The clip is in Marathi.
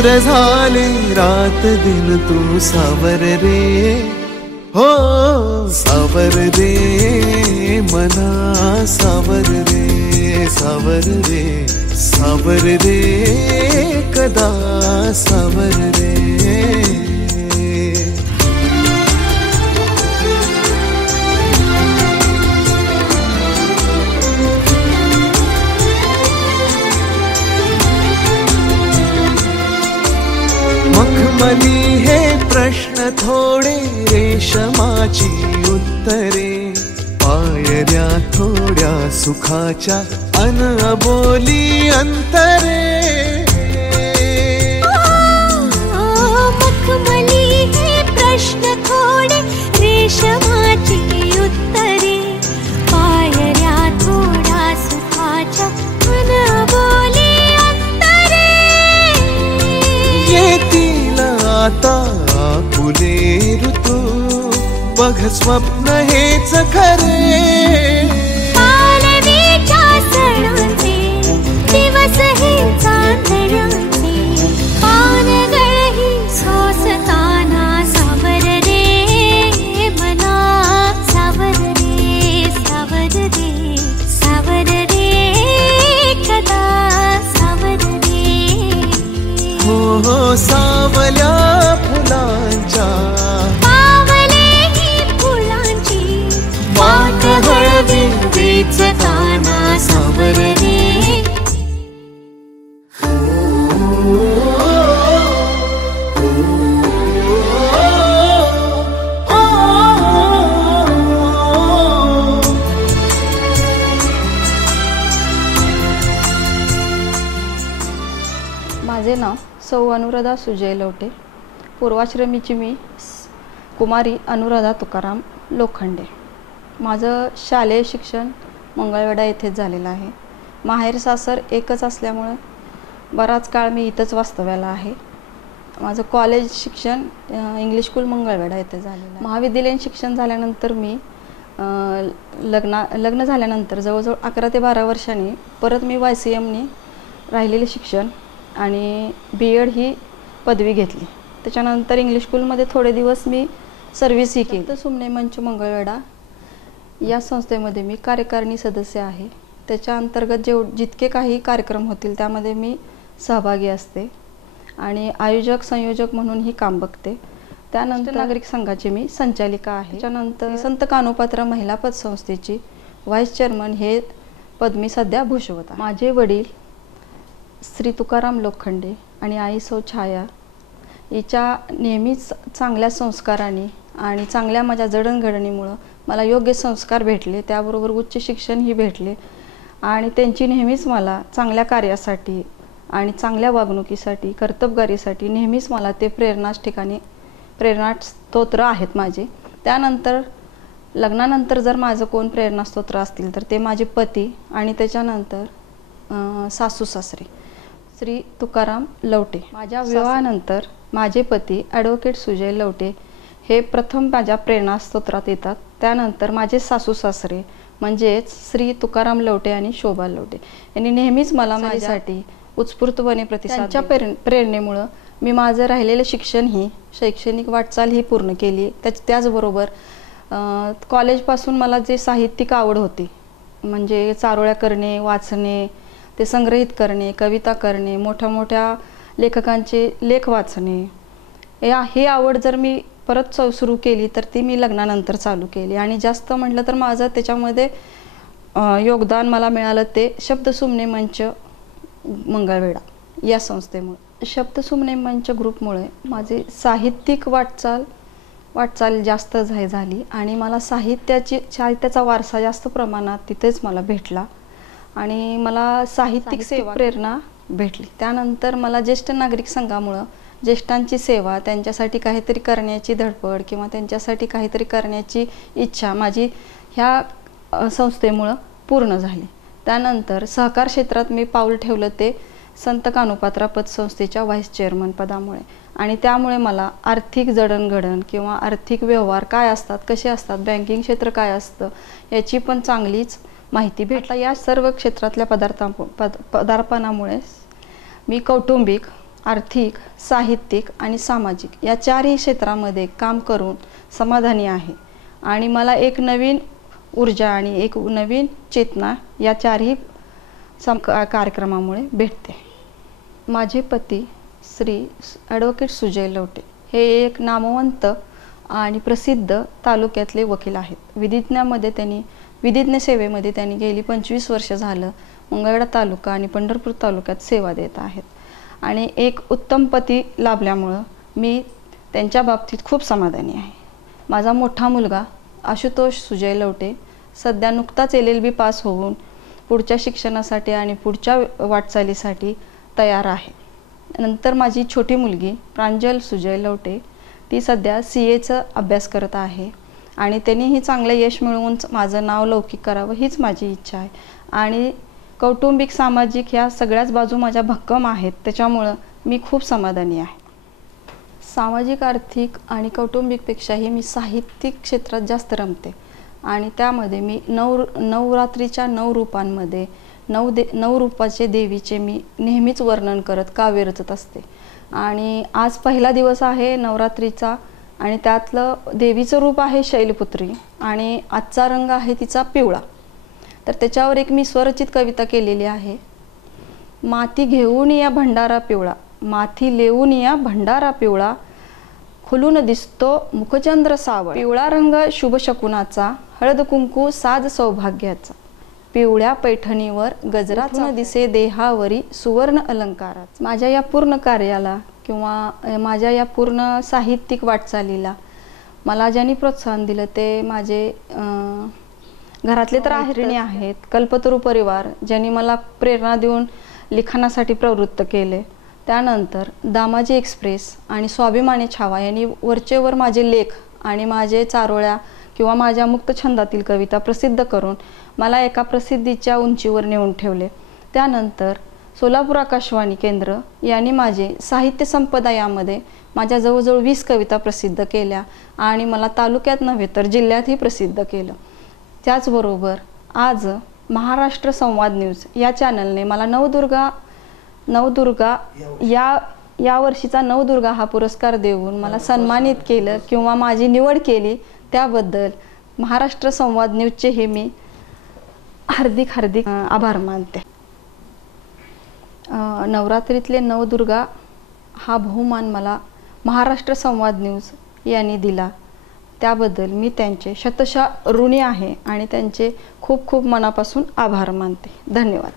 दूर झाले रात दिन तू सावर रे, हो सावर रे मना, सावर रे सावर रे सावर रे कदा सावर रे. मखमली हे प्रश्न थोडे रेशमाची उत्तरे, पायऱ्या थोड्या सुखाच्या अन अबोली अंतरे. मखमली हे प्रश्न थोडे रेशमाची उत्तरे, पायऱ्या थोड्या सुखाच्या अन अबोली अंतरे. येतील आता फुले ऋतू, बघ स्वप्न हेच खरे. पालवीच्या सणाचे दिवस हे चांदण्याचे, पानगळही सोसताना सावर रे मना, सावर रे सावर रे सावर रे कदा सावर रे. हो हो सावल्या फुलांच्या वाट हळवी वेचताना सावर रे. माझे नाव सौ अनुराधा सुजय लवटे. पूर्वाश्रमीची मी कुमारी अनुराधा तुकाराम लोखंडे. माझं शालेय शिक्षण मंगळवेढा येथेच झालेलं आहे. माहेर सासर एकच असल्यामुळं बराच काळ मी इथंच वास्तव्याला आहे. माझं कॉलेज शिक्षण इंग्लिश स्कूल मंगळवेढा येथे झालेलं आहे. महाविद्यालयीन शिक्षण झाल्यानंतर मी लग्न झाल्यानंतर जवळजवळ 11 ते 12 वर्षांनी परत मी YCMनी राहिलेले शिक्षण आणि BEd ही पदवी घेतली. त्याच्यानंतर इंग्लिश स्कूलमध्ये थोडे दिवस मी सर्व्हिसही केली. तर सुमने मंच मंगळवेढा या संस्थेमध्ये मी कार्यकारिणी सदस्य आहे. त्याच्या अंतर्गत जितके काही कार्यक्रम होतील त्यामध्ये मी सहभागी असते आणि आयोजक संयोजक म्हणूनही काम बघते. त्यानंतर नागरिक संघाची मी संचालिका आहे. त्याच्यानंतर संत कानोपात्रा महिला पतसंस्थेची व्हाईस चेअरमन हे पद मी सध्या भूषवत आहे. माझे वडील श्री तुकाराम लोखंडे आणि आई सौ छाया हिच्या नेहमीच चांगल्या संस्कारांनी आणि चांगल्या माझ्या जडणघडणीमुळं मला योग्य संस्कार भेटले, त्याबरोबर उच्च शिक्षणही भेटले आणि त्यांची नेहमीच मला चांगल्या कार्यासाठी आणि चांगल्या वागणुकीसाठी कर्तबगारीसाठी नेहमीच मला ते प्रेरणास्त्रोत आहेत माझे. त्यानंतर लग्नानंतर जर माझं कोण प्रेरणास्त्रोत असतील तर ते माझे पती आणि त्याच्यानंतर सासू सासरे श्री तुकाराम लवटे. माझ्या विवाहानंतर माझे पती ॲडव्होकेट सुजय लवटे हे प्रथम माझ्या प्रेरणास्त्रोत्रात येतात. त्यानंतर माझे सासू सासरे म्हणजेच श्री तुकाराम लवटे आणि शोभा लवटे यांनी नेहमीच मला माझ्यासाठी उत्स्फूर्तपणे प्रतिसाद. त्यांच्या प्रेरणेमुळं मी माझं राहिलेलं शिक्षण ही शैक्षणिक वाटचाल ही पूर्ण केली. त्याचबरोबर कॉलेजपासून मला जे साहित्यिक आवड होती म्हणजे चारोळ्या करणे, वाचणे, ते संग्रहित करणे, कविता करणे, मोठ्या मोठ्या लेखकांचे लेख वाचणे, हे आवड जर मी परत सुरू केली तर ती मी लग्नानंतर चालू केली. आणि जास्त म्हटलं तर माझं त्याच्यामध्ये योगदान मला मिळालं ते शब्दसुमने मंच मंगळवेढा या संस्थेमुळे. शब्दसुमने मंच ग्रुपमुळे माझी साहित्यिक वाटचाल जास्त झाली आणि मला साहित्याचा वारसा जास्त प्रमाणात तिथेच मला भेटला आणि मला साहित्यिक सेवा प्रेरणा भेटली. त्यानंतर मला ज्येष्ठ नागरिक संघामुळं ज्येष्ठांची सेवा, त्यांच्यासाठी काहीतरी करण्याची धडपड किंवा त्यांच्यासाठी काहीतरी करण्याची इच्छा माझी ह्या संस्थेमुळं पूर्ण झाली. त्यानंतर सहकार क्षेत्रात मी पाऊल ठेवलं ते संत कानोपात्रा पतसंस्थेच्या व्हाईस चेअरमन पदामुळे आणि त्यामुळे मला आर्थिक जडणघडण किंवा आर्थिक व्यवहार काय असतात, कसे असतात, बँकिंग क्षेत्र काय असतं याची पण चांगलीच माहिती भेटली. या सर्व क्षेत्रातल्या पदार्पणामुळे मी कौटुंबिक आर्थिक, साहित्यिक आणि सामाजिक या चारही क्षेत्रामध्ये काम करून समाधानी आहे आणि मला एक नवीन ऊर्जा आणि एक नवीन चेतना या चारही कार्यक्रमामुळे भेटते. माझे पती श्री ॲडव्होकेट सुजय लवटे हे एक नामवंत आणि प्रसिद्ध तालुक्यातले वकील आहेत. विधिज्ञ सेवेमध्ये त्यांनी गेली 25 वर्ष झालं मंगळवेढा तालुका आणि पंढरपूर तालुक्यात सेवा देत आहेत आणि एक उत्तम पती लाभल्यामुळं मी त्यांच्या बाबतीत खूप समाधानी आहे. माझा मोठा मुलगा आशुतोष सुजय लवटे सध्या नुकताच LLB पास होऊन पुढच्या शिक्षणासाठी आणि पुढच्या वाटचालीसाठी तयार आहे. नंतर माझी छोटी मुलगी प्रांजल सुजय लवटे ती सध्या CAचा अभ्यास करत आहे आणि त्यांनीही चांगले यश मिळवून माझं नाव लौकिक करावं हीच माझी इच्छा आहे. आणि कौटुंबिक सामाजिक ह्या सगळ्याच बाजू माझ्या भक्कम आहेत, त्याच्यामुळं मी खूप समाधानी आहे. सामाजिक, आर्थिक आणि कौटुंबिकपेक्षाही मी साहित्यिक क्षेत्रात जास्त रमते आणि त्यामध्ये मी नवरात्रीच्या 9 रूपांमध्ये 9 रूपाचे देवीचे मी नेहमीच वर्णन करत काव्य रचत असते. आणि आज पहिला दिवस आहे नवरात्रीचा आणि त्यातलं देवीचं रूप आहे शैलपुत्री आणि आजचा रंग आहे तिचा पिवळा. तर त्याच्यावर एक मी स्वरचित कविता केलेली आहे. माती घेऊन या भंडारा पिवळा, माथी लेऊन या भंडारा पिवळा, खुलून दिसतो मुखचंद्र सावळ, पिवळा रंग शुभ शकुनाचा, हळद कुंकू साज सौभाग्याचा, पिवळ्या पैठणीवर गजराचा दिसे देहावरी सुवर्ण अलंकाराचा. माझ्या या पूर्ण कार्याला किंवा माझ्या या पूर्ण साहित्यिक वाटचालीला मला ज्यांनी प्रोत्साहन दिलं ते माझे घरातले तर आहेत, कल्पतरू परिवार ज्यांनी मला प्रेरणा देऊन लिखाणासाठी प्रवृत्त केले. त्यानंतर दामाजी एक्सप्रेस आणि स्वाभिमानी छावा यांनी वरचेवर माझे लेख आणि माझे चारोळ्या किंवा माझ्या मुक्त छंदातील कविता प्रसिद्ध करून मला एका प्रसिद्धीच्या उंचीवर नेऊन ठेवले. त्यानंतर सोलापूर आकाशवाणी केंद्र यांनी माझे साहित्य संपदा यामध्ये माझ्या जवळजवळ 20 कविता प्रसिद्ध केल्या आणि मला तालुक्यात नव्हे तर जिल्ह्यातही प्रसिद्ध केलं. त्याचबरोबर आज महाराष्ट्र संवाद न्यूज या चॅनलने मला नवदुर्गा या वर्षीचा नवदुर्गा हा पुरस्कार देऊन मला सन्मानित केलं किंवा माझी निवड केली. त्याबद्दल महाराष्ट्र संवाद न्यूजचे हे मी हार्दिक आभार मानते. नवरात्रीतले नवदुर्गा हा बहुमान मला महाराष्ट्र संवाद न्यूज यांनी दिला. त्याबद्दल मी त्यांचे शतशः ऋणी आहे आणि त्यांचे खूप मनापासून आभार मानते. धन्यवाद.